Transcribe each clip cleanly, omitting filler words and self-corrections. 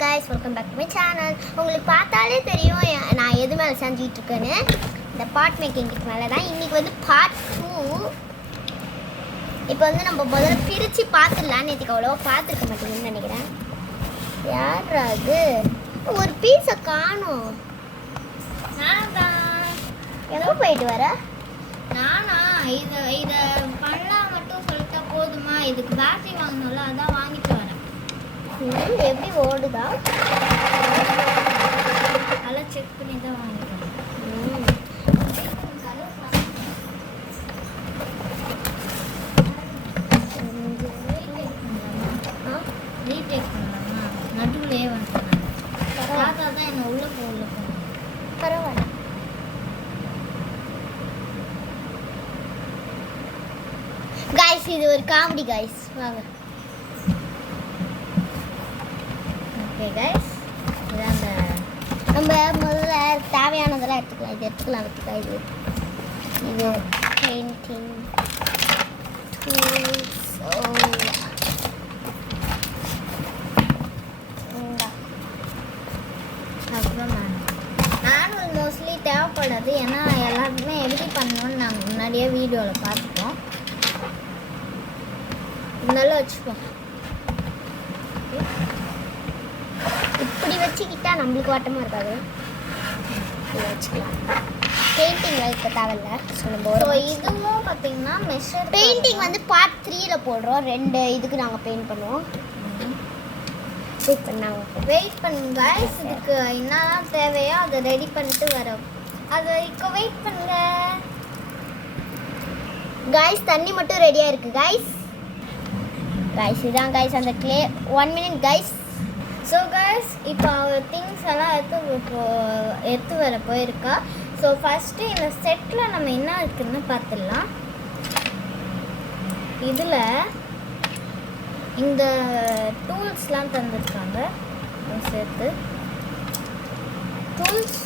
guys, welcome back to my channel. உங்களுக்கு பார்த்தாலே தெரியும் நான் எது மேல செஞ்சிட்டு இருக்கேன்னு. இந்த பார்ட் மேக்கிங் மேல தான் இன்னைக்கு வந்து பார்ட் 2. இப்போ வந்து நம்ம முதல்ல பிரிச்சு பார்த்துடலாம். நேத்துக்கு அவ்வளோ பார்த்துருக்க மாட்டீங்கன்னு நினைக்கிறேன். யார் அது? ஒரு பீஸை காணோம். நான் தான் எங்கே போயிட்டு வர? நானா இதை பண்ணலாம் மட்டும் சொல்லிட்டா போதுமா? இதுக்கு பேட்டரி வாங்கணும்ல, அதான் வாங்கிட்டு வரேன். எப்படி ஓடுதா? அதெல்லாம் செக் பண்ணி தான் வாங்கிட்டு வரேன். ரீடேக் பண்ணலாமா? நடுவுலையே வந்துட்டேன். தாத்தா தான் என்ன உள்ள போகணும். பரவாயில்ல. guys, இது ஒரு காமெடி guys. வாங்க. ஓகே கைஸ், இதான் அந்த நம்ம முதல்ல தேவையானதெல்லாம் எடுத்துக்கலாம். இது எடுத்துக்கலாம். எடுத்துக்கலாம். இது பெயிண்டிங் டூல்ஸ். அப்புறம் நானும் மோஸ்ட்லி தேவைப்படாது, ஏன்னா எல்லாருக்குமே எப்படி பண்ணணும்னு நாங்கள் முன்னாடியே வீடியோவில் பார்த்துப்போம். இருந்தாலும் வச்சுப்போம். இப்படி வச்சுக்கிட்டா நம்மளுக்கு வாட்டமாக இருக்காது. இதை வச்சுக்கலாம். பெயிண்டிங் இப்போ தேவையில்ல. ஸோ இதுவும் பார்த்தீங்கன்னா மெஷர் பெயிண்டிங் வந்து பார்ட் 3ல போடுறோம். 2 இதுக்கு நாங்கள் பெயிண்ட் பண்ணுவோம். வெயிட் பண்ணுங்க guys. இதுக்கு என்னெல்லாம் தேவையோ அதை ரெடி பண்ணிட்டு வரோம். அதை இப்போ வெயிட் பண்ணுங்க guys. தண்ணி மட்டும் ரெடியாக இருக்குது guys. இதான் guys அந்த clay. 1 minute guys. So guys, இப்போ திங்ஸ் எல்லாம் எடுத்து வர போயிருக்கா. ஸோ ஃபஸ்ட்டு இந்த செட்டில் நம்ம என்ன இருக்குன்னு பார்த்துடலாம். இதில் இந்த டூல்ஸ்லாம் தந்துருக்காங்க சேர்த்து. டூல்ஸ்,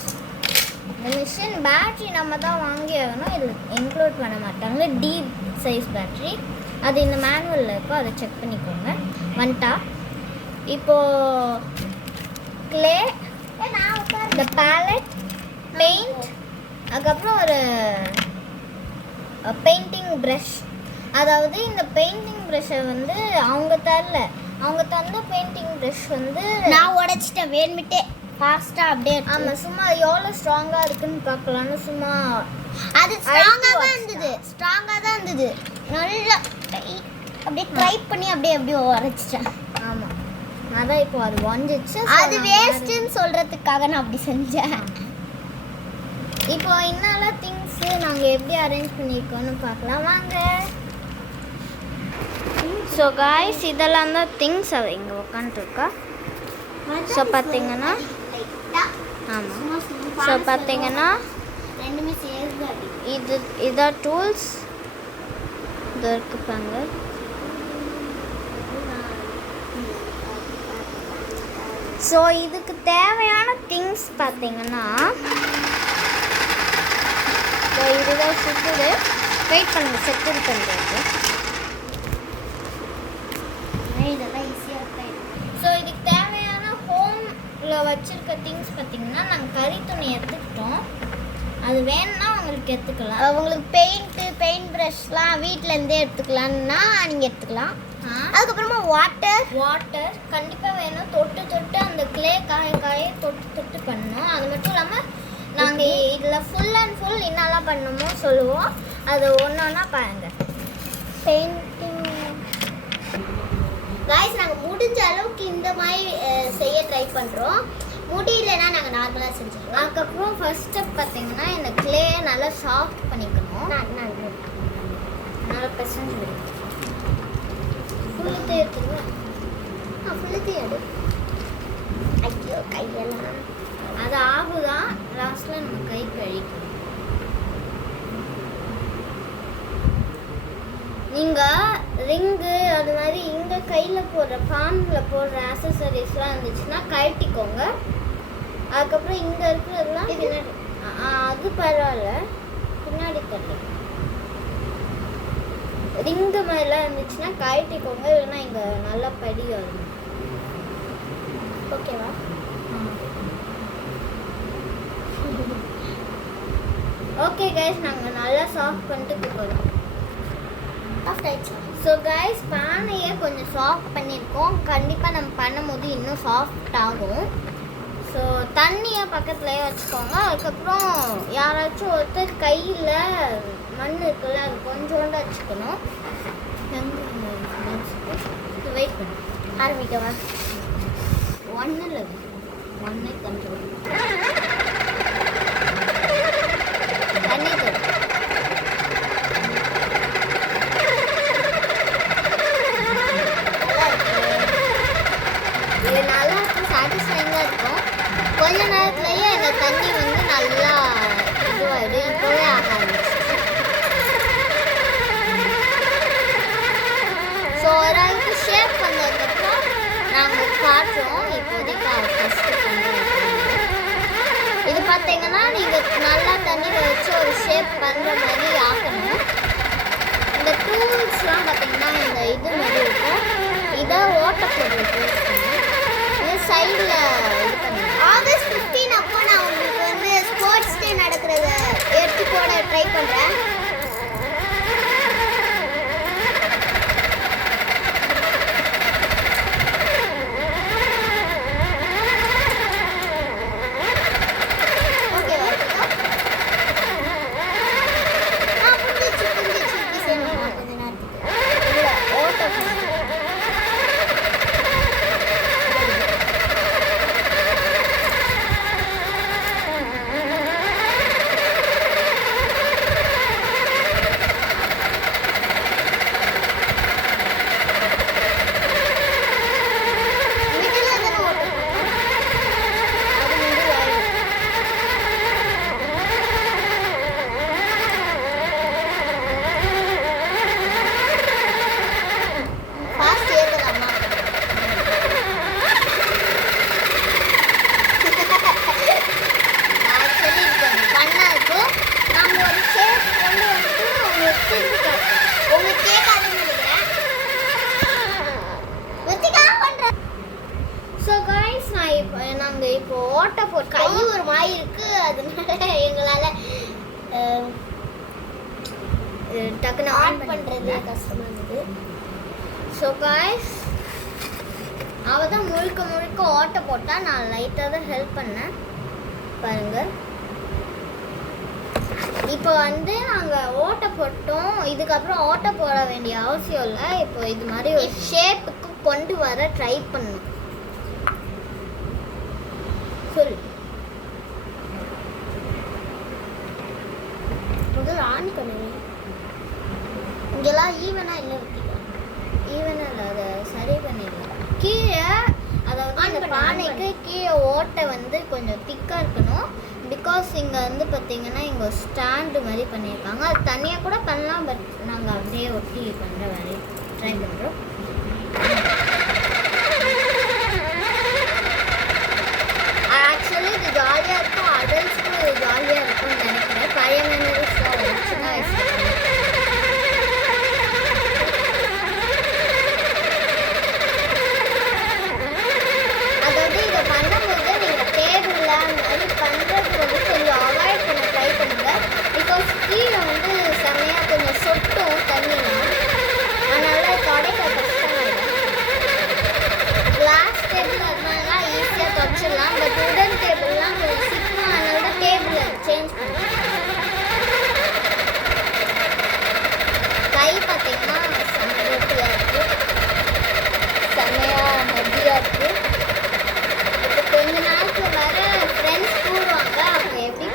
இந்த மிஷின் பேட்ரி நம்ம தான் வாங்கி ஆகணும். இதில் இன்க்ளூட் பண்ண மாட்டாங்க. டீப் சைஸ் பேட்ரி, அது இந்த மேனுவலில் இருக்கோ, அதை செக் பண்ணிக்கோங்க. வந்துட்டா இப்போது க்ளே, இந்த பேலட், பெயிண்ட், அதுக்கப்புறம் ஒரு பெயிண்டிங் ப்ரஷ். அதாவது இந்த பெயிண்டிங் ப்ரஷ்ஷை வந்து அவங்க தந்த பெயிண்டிங் ப்ரஷ் வந்து நான் உடைச்சிட்டேன் வேணுமிட்டே ஃபாஸ்ட்டாக அப்படியே. ஆமாம், சும்மா எவ்வளோ ஸ்ட்ராங்காக இருக்குன்னு பார்க்கலான்னு சும்மா. அது ஸ்ட்ராங்காக தான் இருந்தது. நல்லா அப்படியே ட்ரை பண்ணி அப்படியே உடைச்சிட்டேன். ஆமாம், அதான் இப்போ அது உடஞ்சிச்சு. அது வேஸ்ட்டுன்னு சொல்கிறதுக்காக நான் அப்படி செஞ்சேன். இப்போ என்னெல்லாம் திங்ஸு நாங்கள் எப்படி அரேஞ்ச் பண்ணியிருக்கோன்னு பார்க்கலாம் வாங்க. ஸோ காய்ஸ், இதெல்லாம் தான் திங்ஸ். அவள் இங்கே உட்காந்துருக்கா. ஸோ பார்த்தீங்கன்னா ஆமாம், ஸோ பார்த்தீங்கன்னா ரெண்டுமே சேர்ந்து இதான் டூல்ஸ். இது இருக்குப்பாங்க. ஸோ இதுக்கு தேவையான திங்ஸ் பார்த்தீங்கன்னா இதுதான் சுற்றுது. வெயிட் பண்ணுங்க, செட்டில் பண்ணுறது. இதெல்லாம் ஈஸியாக இருக்கும். ஸோ இதுக்கு தேவையான ஹோமில் வச்சுருக்க திங்ஸ் பார்த்தீங்கன்னா நாங்கள் கறி துணி எடுத்துக்கிட்டோம். அது வேணும்னா உங்களுக்கு எடுத்துக்கலாம். உங்களுக்கு பெயிண்ட் ப்ரஷ்லாம் வீட்டிலேருந்தே எடுத்துக்கலான்னா நீங்கள் எடுத்துக்கலாம். அதுக்கப்புறமா வாட்டர் கண்டிப்பாக வேணும். தொட்டு அந்த க்ளே காய தொட்டு பண்ணணும். அது மட்டும் இல்லாமல் நாங்கள் இதில் ஃபுல் அண்ட் ஃபுல் என்னெல்லாம் பண்ணணுமோ சொல்லுவோம். அது ஒன்றா பாருங்க. பெயிண்டிங் காய்ஸ், நாங்கள் முடிஞ்ச அளவுக்கு இந்த மாதிரி செய்ய ட்ரை பண்ணுறோம். முடியலன்னா நாங்கள் நார்மலாக செஞ்சுருவோம். அதுக்கப்புறம் ஃபர்ஸ்ட் ஸ்டெப் பார்த்தீங்கன்னா இந்த க்ளேயை நல்லா சாஃப்ட் பண்ணிக்கணும். நல்லா பெசஞ்சு விடும். ஃபுல்லுக்கு எடுத்துருவேன். ஃபுல்லுக்கு எடு. ஐயோ கையெல்லாம் அது ஆகுதான். லாஸ்ட்டில் நம்ம கை கழிக்கணும். நீங்கள் ரிங்கு அது மாதிரி இங்கே கையில் போடுற பானில் போடுற ஆக்சசரிஸ்லாம் இருந்துச்சுன்னா கழட்டிக்கோங்க. அதுக்கப்புறம் இங்கே இருக்கிறதுலாம் பின்னாடி அது பரவாயில்ல, பின்னாடி தட்டு. ரிங்கு மாதிரிலாம் இருந்துச்சுன்னா கழட்டிக்கோங்க, இல்லைன்னா இங்கே நல்லா படி வரும். ஓகேவா? ஓகே கைஸ், நாங்கள் நல்லா சாஃப்ட் பண்ணிட்டு போகிறோம். சாஃப்ட் ஆயிடுச்சு. ஸோ கைஸ், பானையை கொஞ்சம் சாஃப்ட் பண்ணியிருக்கோம். கண்டிப்பாக நம்ம பண்ணும்போது இன்னும் சாஃப்ட் ஆகும். ஸோ தண்ணியை பக்கத்துலேயே வச்சுக்கோங்க. அதுக்கப்புறம் யாராச்சும் ஒருத்தர் கையில் மண் இருக்குல்ல, அது கொஞ்சோண்டு வச்சுக்கணும். வெயிட் பண்ணு, ஆரம்பிக்கவா? ஒன்றும் இல்லை, ஒன்றே கொஞ்சம் தண்ணி தரும். இது நல்லா இருக்கும், சாட்டிஸ்ஃபைங்காக இருக்கும். கொஞ்ச நேரத்துலேயே இந்த தண்ணி வந்து நல்லா இதுவாகிடும். இப்போவே ஆகாது. ஸோ ஓரளவுக்கு ஷேப் பண்ணதுக்கப்புறம் நாங்கள் காட்டுறோம். இப்போதைக்கு ஃபஸ்ட்டு இது பார்த்தீங்கன்னா நீங்கள் நல்லா தண்ணியில் வச்சு ஒரு ஷேப் பண்ணுற மாதிரி ஆக்கணும். இந்த டூல்ஸ்லாம் பார்த்தீங்கன்னா இந்த இது மாதிரி இருக்கும். இதை ஓட்டப்பொருள் டூல்ஸ் இது சைடில் இது பண்ணி. ஆகஸ்ட் 15 அப்போ நான் உங்களுக்கு வந்து ஸ்போர்ட்ஸ் டே நடக்கிறத எடுத்து போட ட்ரை பண்ணுறேன். நாங்கள் இப்போ ஓட்ட போட்டு கை ஒரு மாதிரி இருக்கு, அதனால எங்களால் டக்குன்னு ஆன் பண்ணுறது கஷ்டமாக இருந்தது. ஸோ காய்ஸ், அவள் தான் முழுக்க முழுக்க ஓட்ட போட்டா, நான் லைட்டாக தான் ஹெல்ப் பண்ணேன். பாருங்கள், இப்போ வந்து நாங்கள் ஓட்ட போட்டோம். இதுக்கப்புறம் ஓட்ட போட வேண்டிய அவசியம் இல்லை. இப்போ இது மாதிரி ஒரு ஷேப்புக்கு கொண்டு வர ட்ரை பண்ணணும். சொல்லு. முதல்ல ஆன் பண்ணுங்க. இங்கெல்லாம் ஈவனாக இல்லை, ஈவனாக இல்லை, அதை சரி பண்ணிடலாம். கீழே அதாவது அந்த பானைக்கு கீழே ஓட்டை வந்து கொஞ்சம் திக்காக இருக்கணும். பிகாஸ் இங்கே வந்து பார்த்தீங்கன்னா இங்கே ஒரு ஸ்டாண்டு மாதிரி பண்ணியிருக்காங்க. அது தனியாக கூட பண்ணலாம், பட் நாங்கள் அப்படியே ஒட்டி பண்ணுற வேலையை ட்ரை பண்ணுறோம். ஆக்சுவலி இது ஜாலியாக இருக்கும், அடல்ட்ஸ்க்கும் இது ஜாலியாக இருக்கும்னு நினைக்கிறேன். பழைய மெமரிஸ்லாம் ஒரு சின்ன வயசுல அதாவது இதை பண்ணும்போது நீங்கள் டேபிளில் அந்த மாதிரி பண்ணுறது வந்து கொஞ்சம் அவாய்ட் பண்ண ட்ரை பண்ணுங்கள். பிகாஸ் கீழே வந்து செம்மையாக கொஞ்சம் சொட்டும் தண்ணிலாம், அதனால் தொடைக்க கஷ்டமாயிடும். கிளாஸ் டேபிள் அதனாலலாம் ஈஸியாக தொடச்சிடலாம், பட் உடன் டேபிள்லாம் கொஞ்சம் சீக்கிரம், அதனால தான் டேபிளை சேஞ்ச் பண்ணுறேன். கை பார்த்தீங்கன்னா செம்ம ரொட்டியாக இருக்குது, செம்மையாக மத்தியாக இருக்குது. இப்போ கொஞ்ச நாளுக்கு வர ஃப்ரெண்ட்ஸ் கூடுவாங்க, அவங்க எப்படி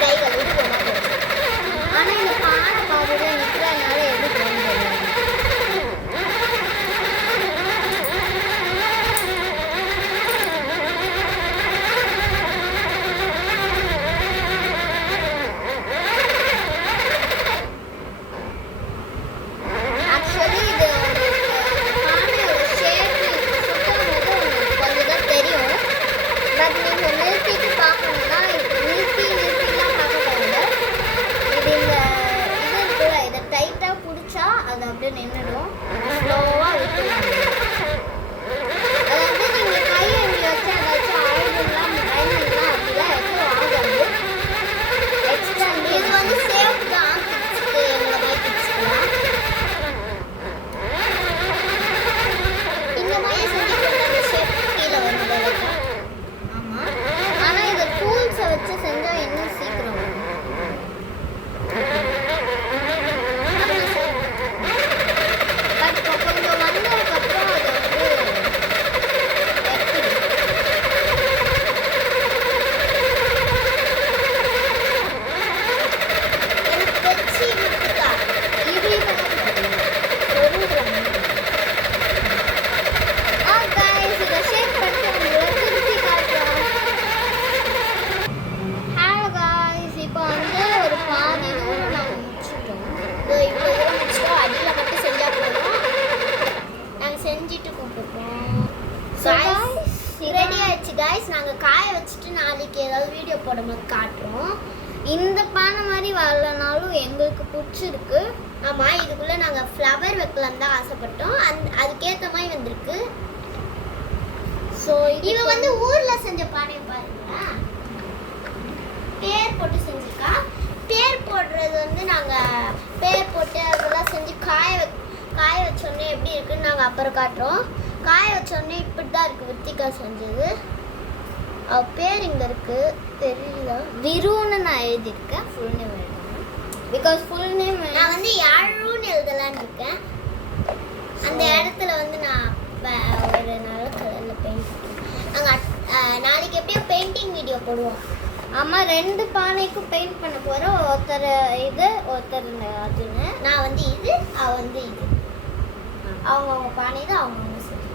கை கழுவிட்டு போனா போச்சு. ஆனால் இந்த பானை பாதியில் நிற்கிறதுனால எப்படி போகணும் தெரியாது. வச்சுட்டுருக்கோம். So guys, ரெடி ஆயிடுச்சு guys. நாங்கள் காய வச்சுட்டு நாளைக்கு ஏதாவது வீடியோ போடும்போது காட்டுறோம். இந்த பானை மாதிரி வரலனாலும் எங்களுக்கு பிடிச்சிருக்கு. ஆமாம், இதுக்குள்ளே நாங்கள் ஃப்ளவர் வைக்கலாம் தான் ஆசைப்பட்டோம். அதுக்கேற்ற மாதிரி வந்திருக்கு. ஸோ இவன் வந்து ஊரில் செஞ்ச பானை பாருங்களேன், பேர் போட்டு செஞ்சுருக்கா. பேர் போடுறது வந்து நாங்கள் பேர் போட்டு அதெல்லாம் செஞ்சு காய வச்சோடனே எப்படி இருக்குன்னு நாங்கள் அப்புறம் காட்டுறோம். காய வச்சோடனே இப்படி தான் இருக்குது வித்திகா செஞ்சது. அவள் பேர் இங்கே இருக்குது, தெரியல. விருன்னு நான் எழுதியிருக்கேன், ஃபுல் நேம் எழுதணும். பிகாஸ் ஃபுல் நேம் நான் வந்து யாழுன்னு எழுதலான்னு இருக்கேன். அந்த இடத்துல வந்து நான் ஒரு நல்ல கலரில் பெயிண்ட் நாங்கள் நாளைக்கு எப்படியும் பெயிண்டிங் வீடியோ போடுவோம். ஆமாம், 2 பானைக்கும் பெயிண்ட் பண்ண போகிறோம். ஒருத்தர் இது, ஒருத்தர் அதுன்னு. நான் வந்து இது, அவள் வந்து இது. அவங்கவுங்க பானை தான் அவங்கவுங்க செஞ்சு.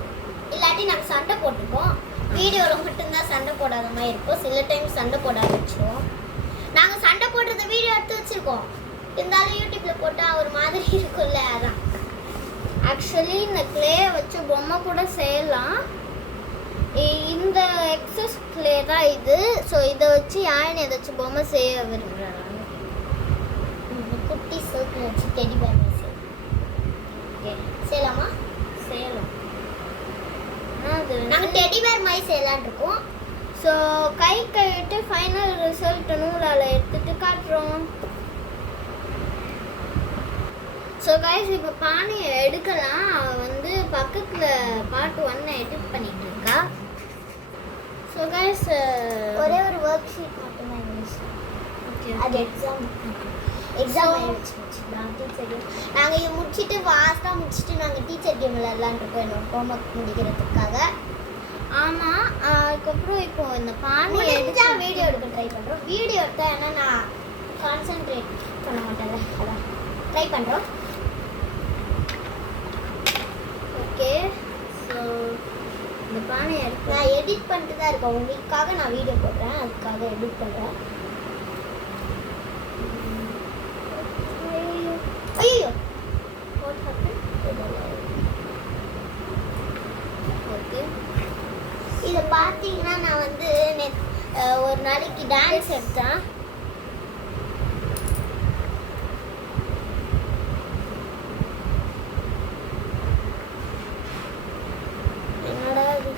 இல்லாட்டி நாங்கள் சண்டை போட்டுப்போம். வீடியோவில் மட்டும்தான் சண்டை போடாத மாதிரி இருக்கும். சில டைம் சண்டை போட ஆரம்பிச்சிடுவோம். நாங்கள் சண்டை போடுறத வீடியோ எடுத்து வச்சுருக்கோம். இருந்தாலும் யூடியூப்பில் போட்டால் ஒரு மாதிரி இருக்கும்ல, அதான். ஆக்சுவலி இந்த கிளேயை வச்சு பொம்மை கூட செய்யலாம். இந்த எக்ஸஸ் கிளே தான் இது. ஸோ இதை வச்சு யாருன்னு ஏதாச்சும் பொம்மை செய்ய விரும்புகிறாங்க. குட்டி சர்க்கிள் வச்சு டெடி பேர் செய்யலாமா? செய்யலாம். அது நாங்கள் டெடி பேர் மாதிரி செய்யலான் இருக்கோம். ஸோ கை கழுவிட்டு ஃபைனல் ரிசல்ட் நூலால் எடுத்துட்டு காட்டுறோம். ஸோ கைஸ், இப்போ பானையை எடுக்கலாம். அவள் வந்து பக்கத்தில் பார்ட் 1 எடிட் பண்ணிட்டு இருக்கா. ஸோ கைஸ், ஒரே ஒரு ஒர்க் ஷீட் மட்டும்தான் இருந்துச்சு. ஓகே, அது எக்ஸாம் வச்சுக்கலாம் டீச்சர் கேம். நாங்கள் இதை முடிச்சுட்டு ஃபாஸ்ட்டாக முடிச்சுட்டு நாங்கள் டீச்சர் கேம் விளையாடலான் இருக்கோம், என்னோட ஹோம்ஒர்க் முடிக்கிறதுக்காக. ஆமாம். அதுக்கப்புறம் இப்போ இந்த பானை எடுத்தா வீடியோ எடுக்க ட்ரை பண்ணுறோம். வீடியோ எடுத்தால் ஏன்னா நான் கான்சென்ட்ரேட் பண்ண மாட்டேன்ல, அதான் ட்ரை பண்ணுறோம். ஓகே, ஸோ இந்த பானையை எடுத்து நான் எடிட் பண்ணிட்டு தான் இருக்கேன். உங்களுக்காக நான் வீடியோ போடுறேன், அதுக்காக எடிட் பண்ணுறேன். ஐயோ, ஓகே. இதை பார்த்தீங்கன்னா நான் வந்து ஒரு நாளைக்கு டான்ஸ் எடுத்தேன். என்னடா இது?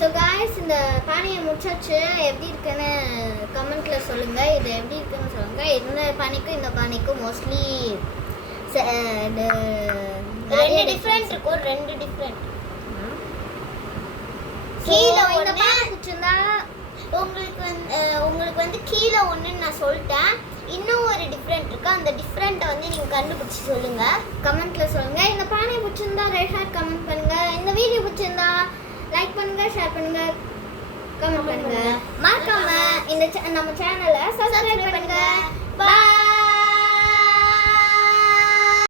ஸோ காய்ஸ், இந்த பானையை முடிச்சாச்சு. எப்படி இருக்குன்னு கமெண்ட்டில் சொல்லுங்கள். இது எப்படி இருக்குன்னு சொல்லுங்கள். இந்த பானைக்கும் இந்த பானைக்கும் மோஸ்ட்லி ரெண்டு டிஃப்ரெண்ட் இருக்கும். ரெண்டு டிஃப்ரெண்ட். கீழே இந்த பானை பிடிச்சிருந்தா உங்களுக்கு வந்து கீழே ஒன்றுன்னு நான் சொல்லிட்டேன். இன்னும் ஒரு டிஃப்ரெண்ட் இருக்குது. அந்த டிஃப்ரெண்ட்டை வந்து நீங்கள் கண்டுபிடிச்சி சொல்லுங்கள், கமெண்ட்டில் சொல்லுங்கள். இந்த பானையை பிடிச்சிருந்தா ரெட் ஹார்ட் கமெண்ட் பண்ணுங்கள். இந்த வீடியோ பிடிச்சிருந்தா லைக் பண்ணுங்க, ஷேர் பண்ணுங்க, கமெண்ட் பண்ணுங்க. மறக்காம இந்த நம்ம சேனலை சப்ஸ்கிரைப் பண்ணுங்க. பாய்.